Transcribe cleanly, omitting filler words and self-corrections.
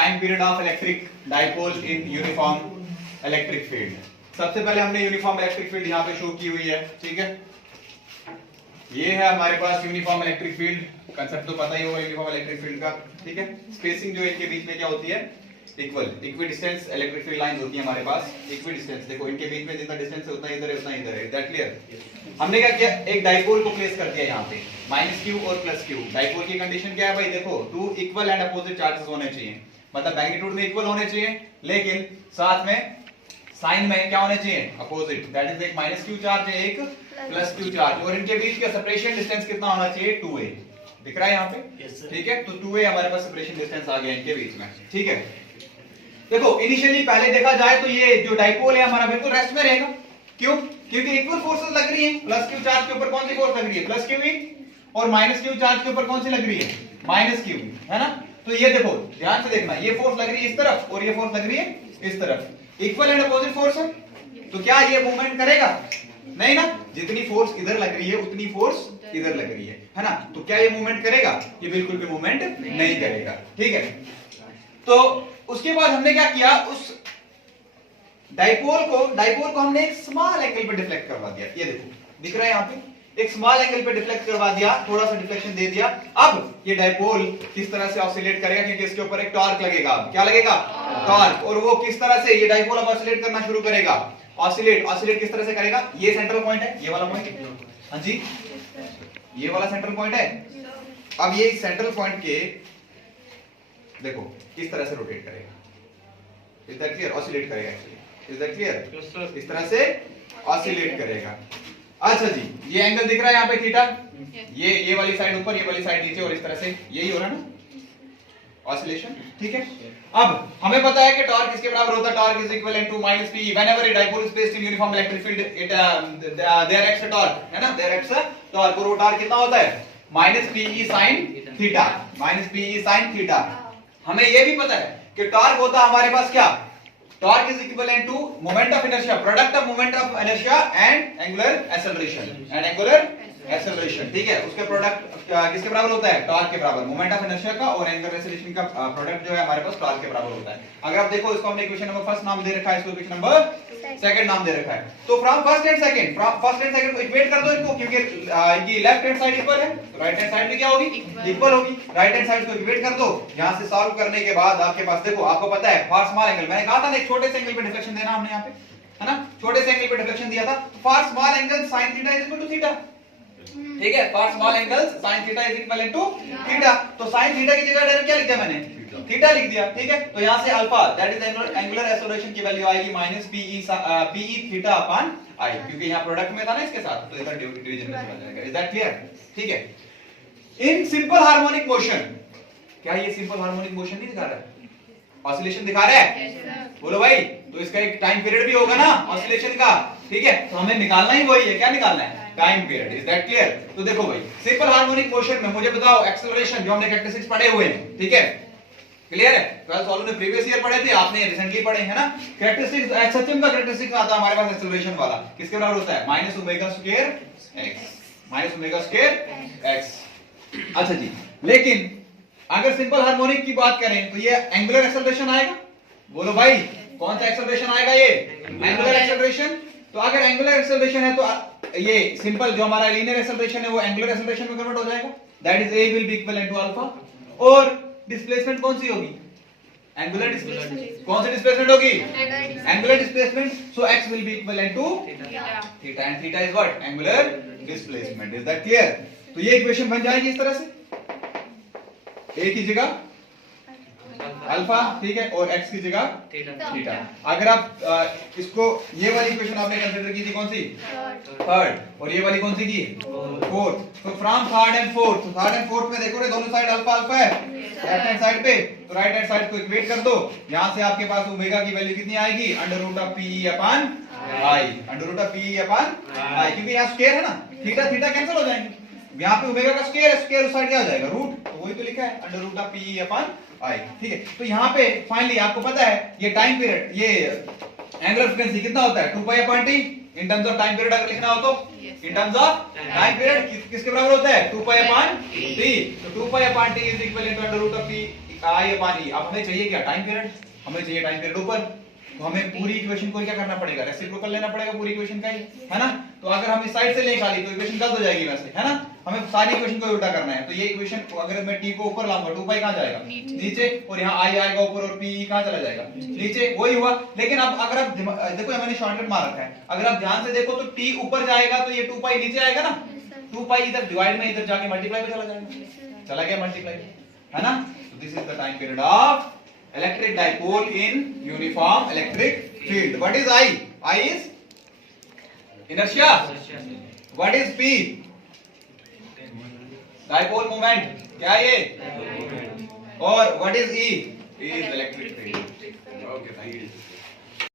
Time period of electric dipole in uniform electric field. सबसे पहले हमने यूनिफॉर्म इलेक्ट्रिक फील्ड यहाँ पे शो की हुई है, ठीक है। ये है हमारे पास यूनिफॉर्म इलेक्ट्रिक फील्ड, कंसेप्ट तो पता ही होगा यूनिफॉर्म इलेक्ट्रिक फील्ड का, ठीक है। स्पेसिंग जो इनके बीच में क्या होती है, equi distance electric field lines होती है हमारे पास, इक्वी डिस्टेंस। देखो इनके बीच में जितना डिस्टेंस है उतना इधर है उतना इधर है, इज दैट क्लियर। हमने क्या किया, एक डाइपोल को प्लेस कर दिया यहाँ पे, -q और +q। डाइपोल की कंडीशन क्या है भाई, देखो two equal and opposite charges होने चाहिए, मतलब मैग्नीट्यूड में इक्वल होने चाहिए, लेकिन साथ में साइन में क्या होने चाहिए, अपोजिट। दैट इज एक -q चार्ज है, एक +q चार्ज, और इनके बीच का सेपरेशन डिस्टेंस कितना होना चाहिए, 2a। दिख रहा है यहाँ पे, ठीक है। तो 2a हमारे पास सेपरेशन डिस्टेंस आ गया इनके बीच में, ठीक है। देखो इनिशियली पहले देखा जाए तो ये जो डाइपोल है हमारा बिल्कुल रेस्ट में रहेगा, क्यों, क्योंकि इक्वल फोर्सेस लग रही हैं। +q चार्ज के ऊपर कौन सी फोर्स लग रही है, +qv, और -q चार्ज के ऊपर कौन सी लग रही है, -qv, है ना। तो ये देखो ध्यान से देखना, ये फोर्स लग रही है इस तरफ और ये फोर्स लग रही है इस तरफ, इक्वल एंड अपोजिट फोर्स है, तो क्या ये मूवमेंट करेगा, नहीं ना। जितनी फोर्स इधर लग रही है उतनी फोर्स इधर लग रही है ना। तो क्या ये मूवमेंट करेगा, ये बिल्कुल भी मूवमेंट नहीं करेगा, ठीक है। तो उसके बाद हमने क्या किया, उस डाइपोल को हमने एक स्मॉल एंगल पे डिफ्लेक्ट करवा दिया। ये देखो दिख रहा है यहाँ पे, एक स्मॉल एंगल पे डिफ्लेक्ट करवा दिया, थोड़ा सा डिफ्लेक्शन दे दिया। अब ये डाइपोल किस तरह से ऑसिलेट करेगा, क्योंकि इसके ऊपर एक टॉर्क लगेगा। क्या लगेगा, टॉर्क। और वो किस तरह से ये डाइपोल अब ऑसिलेट करना शुरू करेगा, ऑसिलेट किस तरह से करेगा, ये सेंट्रल पॉइंट है, ये वाला पॉइंट, हाँ जी, ये वाला सेंट्रल पॉइंट है। अब ये सेंट्रल पॉइंट के देखो किस तरह से रोटेट करेगा, इज दैट क्लियर, ऑसिलेट करेगा, इज दैट क्लियर, इस तरह से ऑसिलेट करेगा। अच्छा जी, ये एंगल दिख रहा है यहाँ पे थीटा, ये वाली साइड ऊपर, ये वाली साइड नीचे, और इस तरह से यही हो रहा है ना ऑसिलेशन, ठीक है। अब हमें पता है कि टॉर्क किसके बराबर होता है, torque is equivalent to -p whenever a dipole is placed in uniform electric field, it there acts a torque, है ना, there acts a torque, और वो टॉर्क कितना होता है, -pe sin theta, -pe sin theta. हमें ये भी पता है कि टॉर्क होता है हमारे पास क्या, torque is equivalent to moment of inertia, product of moment of inertia and angular acceleration, ठीक है। उसके प्रोडक्ट किसके बराबर होता है, टॉर्क के बराबर, मोमेंट ऑफ इनर्शिया का और एंगुलर एक्सेलरेशन का प्रोडक्ट जो है हमारे पास टॉर्क के बराबर होता है। अगर आप देखो इसको हमने इक्वेशन नंबर फर्स्ट नाम दे रखा है, इसको इक्वेशन नंबर सेकंड नाम दे रखा है। तो फ्रॉम फर्स्ट एंड सेकंड को इक्वेट कर दो इनको, क्योंकि ये लेफ्ट हैंड साइड इक्वल है तो राइट हैंड साइड भी क्या होगी, इक्वल होगी। राइट हैंड साइड को इक्वेट कर दो, यहां से सॉल्व करने के बाद आपके पास देखो, आपको पता है फॉर स्मॉल एंगल, मैंने कहा था ना एक छोटे से एंगल पे डिफ्लेक्शन देना हमने यहाँ पे, है ना, छोटे से एंगल पे डिफ्लेक्शन दिया था। For small angle sin theta is equal to theta, ठीक है। For small angle sin theta is equal to theta, तो sin थीटा की जगह डायरेक्ट क्या लिख दिया मैंने, थीटा लिख दिया, ठीक है। तो यहां से alpha that is angular acceleration की वैल्यू आएगी -pe थीटा अपॉन i, क्योंकि यहां प्रोडक्ट में था ना इसके साथ, तो इधर डिवीजन में चला जाएगा, इज दैट क्लियर, ठीक है। इन सिंपल हार्मोनिक मोशन, क्या ये सिंपल हार्मोनिक मोशन नहीं दिखा रहा है, ऑसिलेशन दिखा रहा है, बोलो भाई। तो इसका एक टाइम पीरियड भी होगा ना ऑसिलेशन का, ठीक है। तो हमें निकालना ही वही है, क्या निकालना है, time period, is that clear. तो देखो भाई सिंपल हार्मोनिक मोशन में मुझे बताओ एक्सेलरेशन, जो हमने कैरेक्टरिस्टिक्स पढ़े हुए हैं, ठीक है, क्लियर है। ट्वेल्थ सॉल्व ने प्रीवियस ईयर पढ़े थे, आपने रिसेंटली पढ़े हैं ना। कैरेक्टरिस्टिक्स एक्सएचएम का कैरेक्टरिस्टिक्स आता है हमारे पास एक्सेलरेशन वाला, किसके बराबर होता है, -ω²x। अच्छा जी, लेकिन अगर सिंपल हार्मोनिक की बात करें तो ये एंगुलर एक्सेलरेशन आएगा, बोलो भाई कौन सा एक्सेलरेशन आएगा, ये एंगुलर एक्सेलरेशन। तो अगर एंगुलर एक्सेलरेशन है तो ये सिंपल जो हमारा लीनियर एक्सेलरेशन है वो एंगुलर एक्सेलरेशन में कन्वर्ट हो जाएगा, that is a will be equivalent to alpha. और डिस्प्लेसमेंट कौन सी होगी, एंगुलर डिस्प्लेसमेंट, कौन सी डिस्प्लेसमेंट होगी, angular displacement. So x will be equivalent to theta and theta is what, angular displacement, is that clear. तो ये इक्वेशन बन जाएगी इस तरह से, a की जगह अल्फा, ठीक है, और x की जगह थीटा। अगर आप इसको, ये वाली इक्वेशन आपने कंसीडर की थी कौन सी, थर्ड, और ये वाली कौन सी की, फोर्थ। तो फ्रॉम थर्ड एंड फोर्थ में देखो रे दोनों साइड अल्फा अल्फा है लेफ्ट हैंड साइड पे, तो राइट हैंड साइड को इक्वेट कर दो, यहां से आपके पास ओमेगा की वैल्यू कितनी आएगी, √pe upon i, √pe upon i, क्योंकि यहां स्क्वायर है ना, थीटा थीटा कैंसिल हो जाएंगे, यहाँ पे ओमेगा का स्क्वायर है, स्क्वायर उस साइड क्या हो जाएगा, रूट, तो वही तो लिखा है √pe अपॉन i, ठीक है। तो यहाँ पे फाइनली आपको पता है ये टाइम पीरियड, ये एंगुलर फ्रीक्वेंसी कितना होता है, 2π upon t। In terms of time period अगर लिखना हो तो in terms of time period किसके बराबर होता है, 2π अपॉन t। तो 2π upon t is equal to √p I upon E. अब हमें चाहिए क्या, टाइम पीरियड, हमें चाहिए टाइम पीरियड ऊपर, तो हमें पूरी इक्वेशन को क्या करना पड़ेगा, रेसिप्रोकल लेना पड़ेगा पूरी इक्वेशन का ही, है ना। तो अगर हम इस साइड से ले खाली तो इक्वेशन गलत हो जाएगी वैसे, है ना। हमें सारी इक्वेशन को उल्टा करना है, तो ये इक्वेशन अगर मैं t को ऊपर लाऊंगा 2 पाई कहां जाएगा नीचे, और यहाँ i आएगा ऊपर और p कहां चला जाएगा नीचे, वही हुआ। लेकिन अब अगर आप देखो मैंने शॉर्टकट मार रखा है, अगर आप ध्यान से देखो तो t ऊपर जाएगा तो ये 2 पाई नीचे आएगा ना, 2 पाई इधर डिवाइड में इधर जाके मल्टीप्लाई पे चला जाएगा, चला गया मल्टीप्लाई, है ना। तो this is the time period of electric dipole in uniform electric field. What is I? I is inertia. What is P? Dipole moment. क्या ये? और what is E? E is electric field. Okay, thank you.